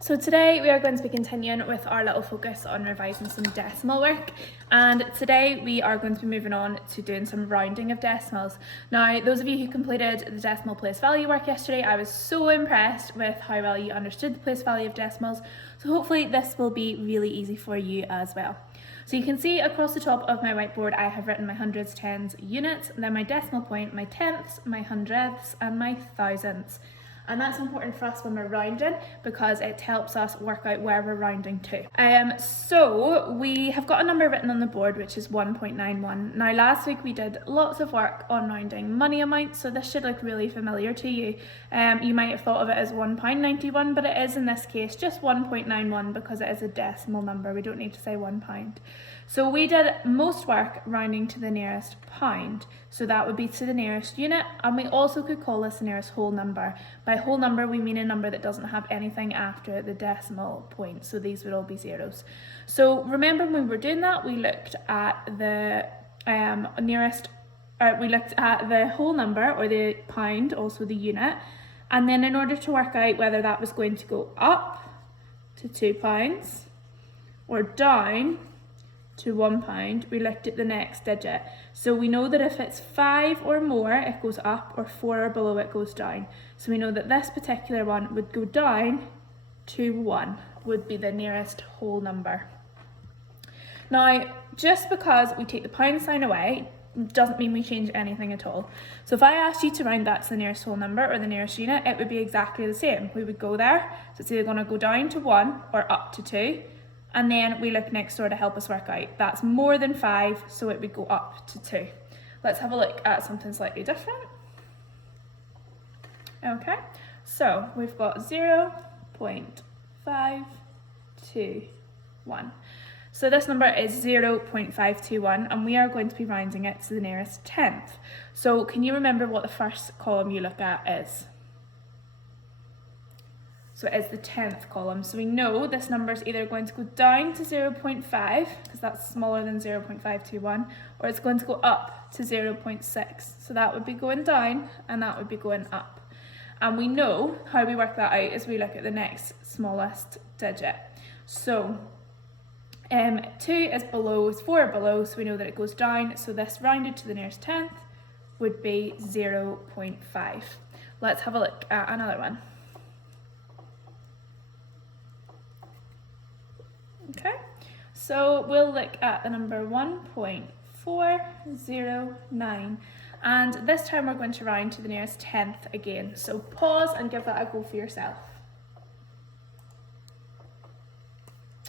So today we are going to be continuing with our little focus on revising some decimal work, and today we are going to be moving on to doing some rounding of decimals. Now, those of you who completed the decimal place value work yesterday, I was so impressed with how well you understood the place value of decimals, so hopefully this will be really easy for you as well. So you can see across the top of my whiteboard I have written my hundreds, tens, units, and then my decimal point, my tenths, my hundredths and my thousandths. And that's important for us when we're rounding because it helps us work out where we're rounding to. So we have got a number written on the board, which is 1.91. Now last week we did lots of work on rounding money amounts, so this should look really familiar to you. You might have thought of it as £1.91, but it is in this case just 1.91 because it is a decimal number. We don't need to say £1. So we did most work rounding to the nearest pound. So that would be to the nearest unit, and we also could call this the nearest whole number. By whole number we mean a number that doesn't have anything after the decimal point, so these would all be zeros. So remember when we were doing that, we looked at the we looked at the whole number, or the pound, also the unit, and then in order to work out whether that was going to go up to £2 or down to £1, we looked at the next digit. So we know that if it's 5 or more, it goes up, or 4 or below, it goes down. So we know that this particular one would go down to 1, would be the nearest whole number. Now, just because we take the pound sign away doesn't mean we change anything at all. So if I asked you to round that to the nearest whole number or the nearest unit, it would be exactly the same. We would go there, so it's either going to go down to 1 or up to 2. And then we look next door to help us work out. That's more than 5, so it would go up to 2. Let's have a look at something slightly different. Okay, so we've got 0.521. So this number is 0.521, and we are going to be rounding it to the nearest tenth. So can you remember what the first column you look at is? So it is the 10th column. So we know this number is either going to go down to 0.5, because that's smaller than 0.521, or it's going to go up to 0.6. So that would be going down, and that would be going up. And we know how we work that out is we look at the next smallest digit. So 2 is below, is 4 below, so we know that it goes down. So this rounded to the nearest tenth would be 0.5. Let's have a look at another one. Okay, so we'll look at the number 1.409, and this time we're going to round to the nearest tenth again. So pause and give that a go for yourself.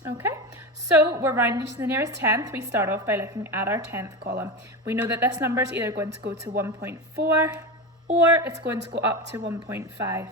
Okay, so we're rounding to the nearest tenth. We start off by looking at our 10th column. We know that this number is either going to go to 1.4 or it's going to go up to 1.5.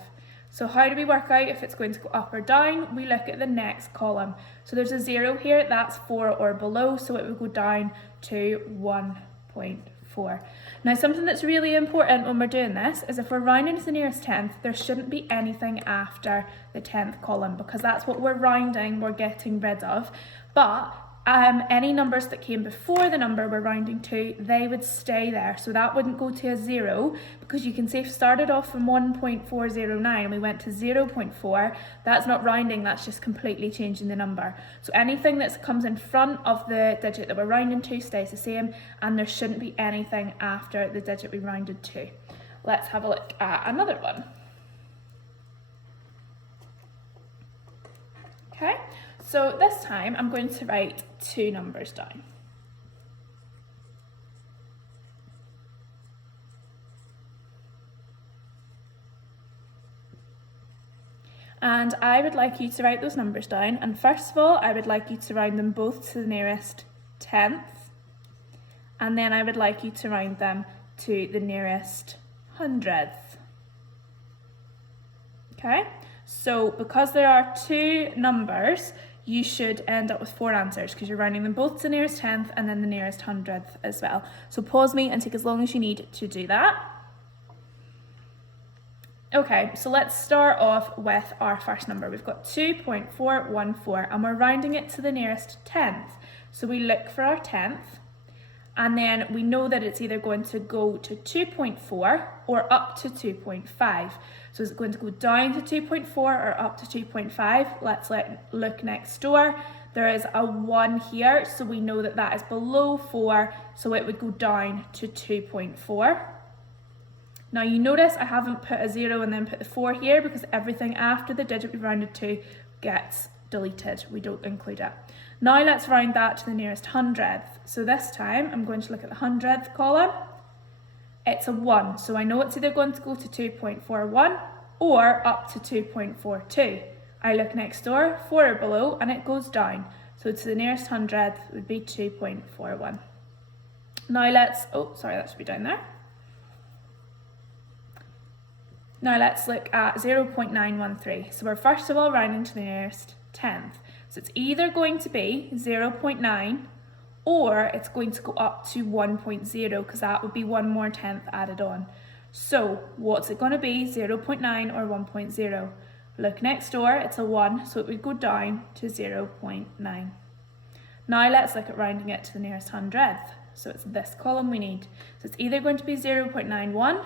So how do we work out if it's going to go up or down? We look at the next column. So there's a 0 here, that's 4 or below, so it would go down to 1.4. Now something that's really important when we're doing this is if we're rounding to the nearest tenth, there shouldn't be anything after the 10th column, because that's what we're rounding, we're getting rid of. But any numbers that came before the number we're rounding to, they would stay there. So that wouldn't go to a 0, because you can see if we started off from 1.409 and we went to 0.4, that's not rounding, that's just completely changing the number. So anything that comes in front of the digit that we're rounding to stays the same, and there shouldn't be anything after the digit we rounded to. Let's have a look at another one. Okay. So this time I'm going to write 2 numbers down. And I would like you to write those numbers down, and first of all I would like you to round them both to the nearest tenth, and then I would like you to round them to the nearest hundredth. Okay, so because there are 2 numbers, you should end up with 4 answers because you're rounding them both to the nearest tenth and then the nearest hundredth as well. So pause me and take as long as you need to do that. Okay, so let's start off with our first number. We've got 2.414 and we're rounding it to the nearest tenth. So we look for our tenth, And then we know that it's either going to go to 2.4 or up to 2.5. So is it going to go down to 2.4 or up to 2.5? Let's look next door. There is a 1 here, so we know that that is below 4, so it would go down to 2.4. Now you notice I haven't put a 0 and then put the 4 here because everything after the digit we rounded to gets deleted. We don't include it. Now let's round that to the nearest hundredth. So this time I'm going to look at the hundredth column. It's a 1, so I know it's either going to go to 2.41 or up to 2.42. I look next door, 4 or below, and it goes down. So to the nearest hundredth would be 2.41. Now let's, oh sorry, that should be down there. Now let's look at 0.913. So we're first of all rounding to the nearest tenth. So it's either going to be 0.9 or it's going to go up to 1.0 because that would be one more tenth added on. So what's it going to be, 0.9 or 1.0? Look next door, it's a 1, so it would go down to 0.9. Now let's look at rounding it to the nearest hundredth. So it's this column we need. So it's either going to be 0.91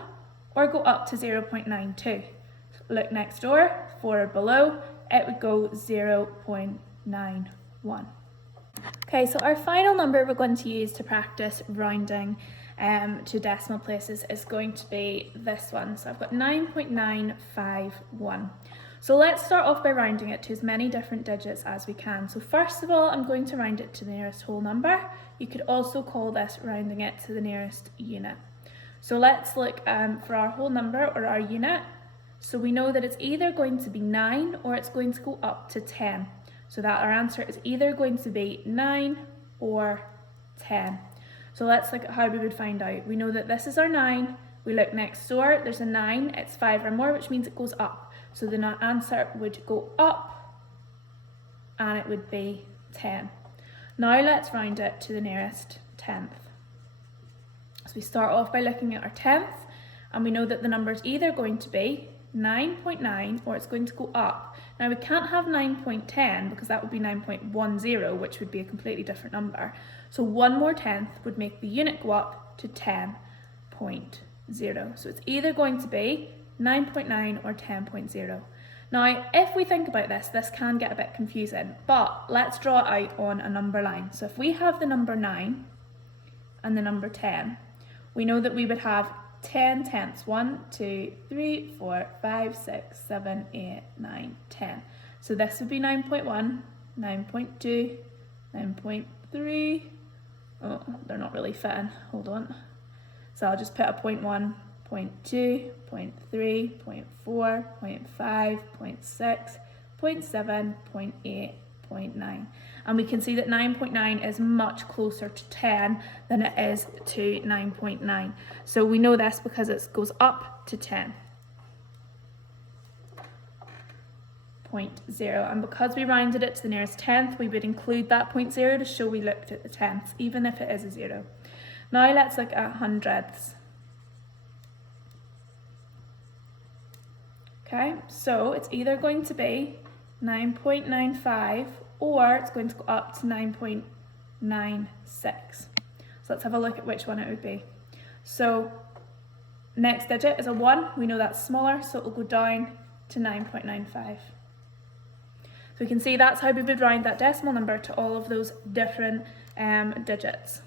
or go up to 0.92. So look next door, 4 or below, it would go 0.91. Okay, so our final number we're going to use to practice rounding to decimal places is going to be this one. So I've got 9.951. So let's start off by rounding it to as many different digits as we can. So first of all, I'm going to round it to the nearest whole number. You could also call this rounding it to the nearest unit. So let's look for our whole number or our unit. So we know that it's either going to be 9 or it's going to go up to 10. So that our answer is either going to be 9 or 10. So let's look at how we would find out. We know that this is our 9. We look next door, there's a 9, it's 5 or more, which means it goes up. So the answer would go up and it would be 10. Now let's round it to the nearest tenth. So we start off by looking at our tenth and we know that the number is either going to be 9.9 or it's going to go up. Now we can't have 9.10 because that would be 9.10, which would be a completely different number. So one more tenth would make the unit go up to 10.0. So it's either going to be 9.9 or 10.0. Now, if we think about this, this can get a bit confusing, but let's draw it out on a number line. So if we have the number 9 and the number 10, we know that we would have 10 tenths. 1, 2, 3, 4, 5, 6, 7, 8, 9, 10. So this would be 9.1, 9.2, 9.3. Oh, they're not really fitting. Hold on. So I'll just put a 0.1, 0.2, 0.3, 0.4, 0.5, 0.6, 0.7, 0.8, 0.9. And we can see that 9.9 is much closer to 10 than it is to 9.9. So we know this because it goes up to 10.0. And because we rounded it to the nearest tenth, we would include that 0.0 to show we looked at the tenths, even if it is a 0. Now let's look at hundredths. Okay, so it's either going to be 9.95 or it's going to go up to 9.96. So let's have a look at which one it would be. So next digit is a 1, we know that's smaller, so it will go down to 9.95. So we can see that's how we would round that decimal number to all of those different digits.